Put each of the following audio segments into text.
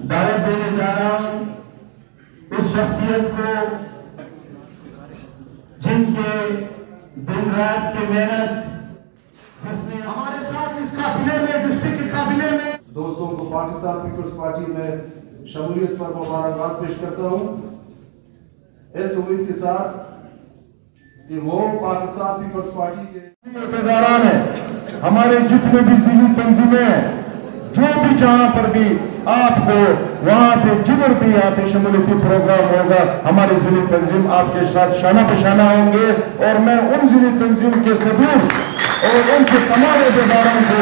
دعوت دینے جا رہا ہوں اس شخصیت کو جن کے دن رات کی محنت جس نے ہمارے ساتھ اس قافلے میں ڈسٹرکٹ کے قافلے میں دوستوں کو پاکستان پیپلز پارٹی میں شمولیت پر مبارکباد پیش کرتا ہوں اس امید کے ساتھ کہ وہ پاکستان پیپلز پارٹی کے اعتذاران ہیں ہمارے جتنے بھی ضلعی تنظیمیں ہیں جو بھی جہاں پر بھی آپ کو وہاں پہ جدھر بھی یہاں پہ شمولیتی پروگرام ہوگا ہماری ضلعی تنظیم آپ کے ساتھ شانہ پہ شانہ ہوں گے اور میں ان ضلعی تنظیم کے صدور اور ان کے تمام عہدیداروں کو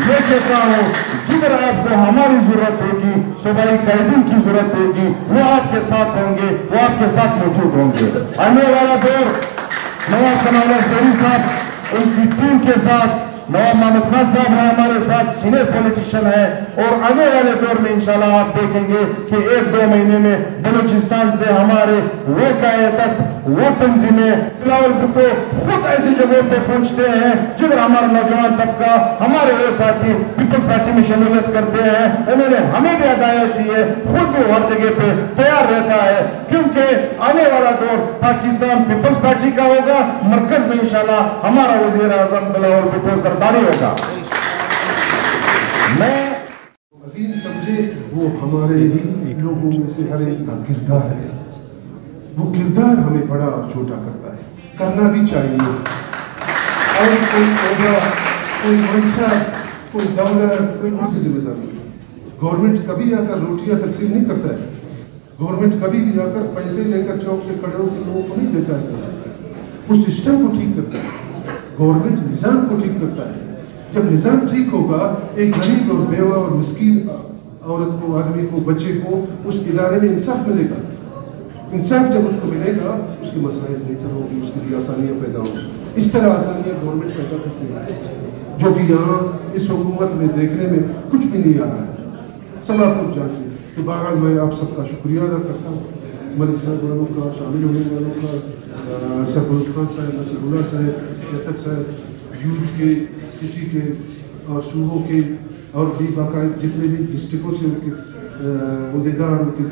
یہ کہتا ہوں جدھر آپ کو ہماری ضرورت ہوگی صوبائی قائدین کی ضرورت ہوگی وہ آپ کے ساتھ ہوں گے وہ آپ کے ساتھ موجود ہوں گے آنے والا دور نواب ثناء اللہ زہری صاحب ان کی ٹیم کے ساتھ نواب محمد خان صاحب ہیں ہمارے ساتھ سینئر پولیٹیشن ہیں اور آنے والے دور میں انشاءاللہ آپ دیکھیں گے کہ 1-2 مہینے میں بلوچستان سے ہمارے وہ قیادت وہ تنظیمیں بلاول بھٹو خود ایسی جگہوں پہ پہنچتے ہیں جدھر ہمارا نوجوان طبقہ ہمارے وہ ساتھی پیپلز پارٹی میں شمولیت کرتے ہیں انہوں نے ہمیں بھی ہدایت دی ہے خود بھی ہر جگہ پہ تیار رہتا ہے کیونکہ آنے والا دور پاکستان پیپلز پارٹی کا ہوگا مرکز میں انشاءاللہ ہمارا وزیر اعظم بلاول بھٹو زرداری ہوگا میں عظیم سمجھے وہ ہمارے ہی لوگوں میں سے ہر ایک کا کردار ہے وہ کردار ہمیں بڑا اور چھوٹا کرتا ہے کرنا بھی چاہیے اور کوئی عہدہ کوئی منصب کوئی دولت کوئی ان کی ذمہ داری گورنمنٹ کبھی آ کر روٹیاں تقسیم نہیں کرتا ہے گورنمنٹ کبھی بھی آ کر پیسے لے کر چوک پہ کھڑے ہو کے لوگوں کو نہیں دیتا ہے پیسے وہ سسٹم کو ٹھیک کرتا ہے گورنمنٹ نظام کو ٹھیک کرتا ہے جب نظام ٹھیک ہوگا ایک غریب اور بیوہ اور مسکین عورت کو آدمی کو بچے کو اس ادارے میں انصاف ملے گا انصاف جب اس کو ملے گا اس کی مسائل بہتر ہوگی اس کے لیے آسانیاں پیدا ہوگی اس طرح آسانیاں گورنمنٹ پیدا کرتی ہے جو کہ یہاں اس حکومت میں دیکھنے میں کچھ بھی نہیں آ رہا ہے سب آپ لوگ جانتے ہیں تو بہرحال میں آپ سب کا شکریہ ادا کرتا ہوں ملک صاحب والوں کا شامل ہونے والوں کا ارشد بلوچ خان صاحب نصر اللہ صاحب شتک صاحب یوتھ کے سٹی کے اور صوبوں کے اور بھی باقاعدہ جتنے بھی ڈسٹرکوں سے ان کے عہدیدار ان کے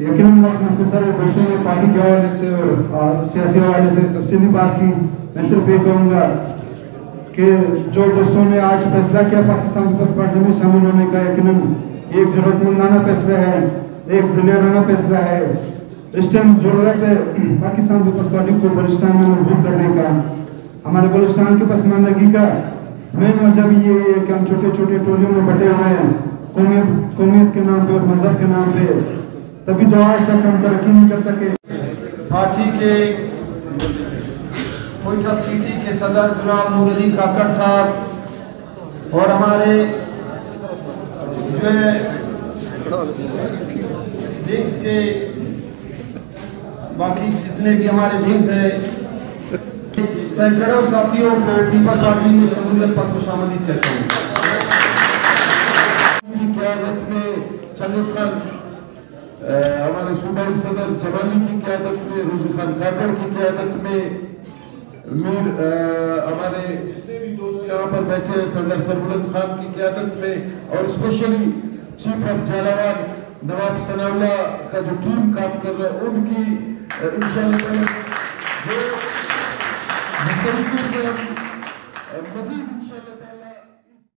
یقیناً وقت مختصر ہے دوستوں نے پارٹی کے حوالے سے اور سیاسی حوالے سے تفصیلی بات کی میں صرف یہ کہوں گا کہ جو دوستوں نے آج فیصلہ کیا پاکستان پیپلز پارٹی میں شامل ہونے کا یقیناً ایک ضرورت مندانہ فیصلہ ہے ایک دلیرانہ فیصلہ ہے اس ٹائم ضرورت ہے پاکستان پیپلز پارٹی کو بلوچستان میں مضبوط کرنے کا ہمارے بلوچستان کی پسماندگی کا مین وجہ بھی یہ ہے کہ ہم چھوٹے چھوٹے ٹولیوں میں بٹے ہوئے ہیں قومیت کے نام پہ اور مذہب کے نام پہ تبھی تو آج تک ہم ترقی نہیں کر سکے پارٹی کے کوئٹہ سٹی کے صدر جناب نور علی کاکڑ صاحب اور ہمارے جو ونگز کے باقی جتنے بھی ہمارے ونگز ہیں سینکڑوں ساتھیوں کو پیپلز پارٹی میں شمولیت پر خوش آمدید کہتا ہوں کی قیادت میں چنگیز خان ہمارے صوبائی صدر جمالی کی قیادت میں روزی خان کاکڑ کی قیادت میں میر ہمارے جتنے بھی دوست یہاں پر بیٹھے ہیں صدر سربلند خان کی قیادت میں اور اسپیشلی چیف آف جالاوان نواب ثناء اللہ کا جو ٹیم کام کر رہا ہے ان کی انشاءاللہ جو جس طریقے سے مزید